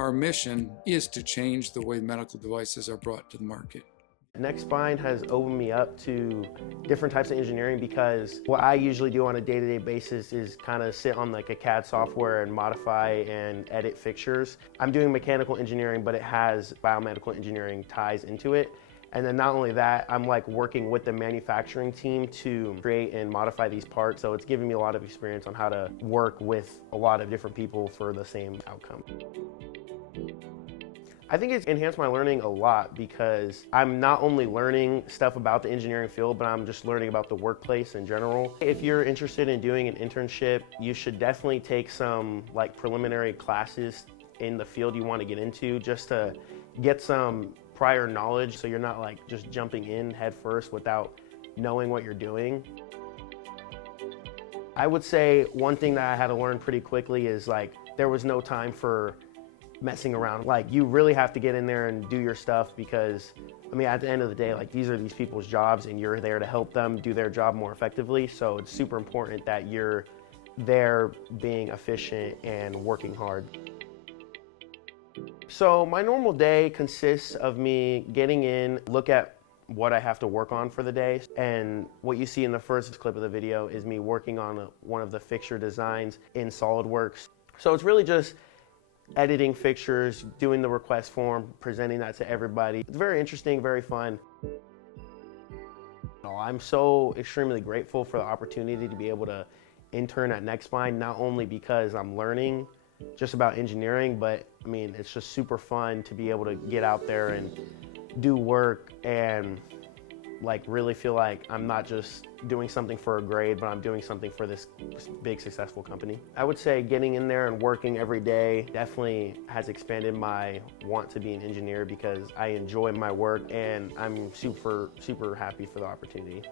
Our mission is to change the way medical devices are brought to the market. Nexxt Spine has opened me up to different types of engineering because what I usually do on a day-to-day basis is kind of sit on like a CAD software and modify and edit fixtures. I'm doing mechanical engineering, but it has biomedical engineering ties into it. And then not only that, I'm like working with the manufacturing team to create and modify these parts. So it's giving me a lot of experience on how to work with a lot of different people for the same outcome. I think it's enhanced my learning a lot because I'm not only learning stuff about the engineering field, but I'm just learning about the workplace in general. If you're interested in doing an internship, you should definitely take some like preliminary classes in the field you want to get into just to get some prior knowledge so you're not like just jumping in head first without knowing what you're doing. I would say one thing that I had to learn pretty quickly is like there was no time for messing around. Like you really have to get in there and do your stuff because I mean at the end of the day like these are these people's jobs and you're there to help them do their job more effectively, so it's super important that you're there being efficient and working hard. So my normal day consists of me getting in, look at what I have to work on for the day, and what you see in the first clip of the video is me working on one of the fixture designs in SolidWorks. So it's really just editing fixtures, doing the request form, presenting that to everybody. It's very interesting, very fun. I'm so extremely grateful for the opportunity to be able to intern at Nexxt Spine, not only because I'm learning just about engineering, but I mean, it's just super fun to be able to get out there and do work and like really feel like I'm not just doing something for a grade, but I'm doing something for this big successful company. I would say getting in there and working every day definitely has expanded my want to be an engineer because I enjoy my work and I'm super happy for the opportunity.